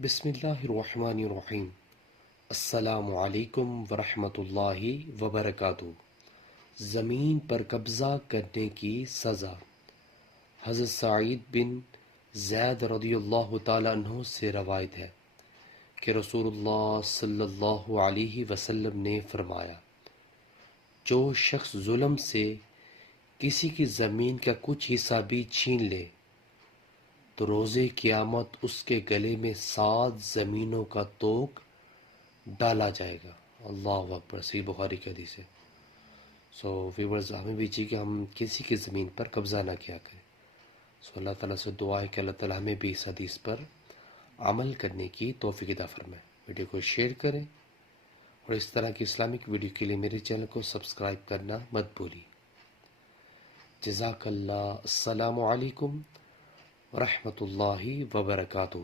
بسم اللہ الرحمن الرحیم۔ السلام علیکم ورحمۃ اللہ وبرکاتہ۔ زمین پر قبضہ کرنے کی سزا۔ حضرت سعید بن زید رضی اللہ تعالیٰ عنہ سے روایت ہے کہ رسول اللہ صلی اللہ علیہ وسلم نے فرمایا، جو شخص ظلم سے کسی کی زمین کا کچھ حصہ بھی چھین لے تو روز قیامت اس کے گلے میں 7 زمینوں کا توق ڈالا جائے گا۔ اللہ اکبر، صحیح بخاری کی حدیث ہے۔ ویورز، ہمیں بھی چاہیے کہ ہم کسی کی زمین پر قبضہ نہ کیا کریں۔ اللہ تعالیٰ سے دعا ہے کہ اللہ تعالیٰ ہمیں بھی اس حدیث پر عمل کرنے کی توفیق عطا فرمائے۔ ویڈیو کو شیئر کریں اور اس طرح کی اسلامک ویڈیو کے لیے میرے چینل کو سبسکرائب کرنا مت بھولیے۔ جزاک اللہ۔ السلام علیکم ورحمۃ اللہ وبرکاتہ۔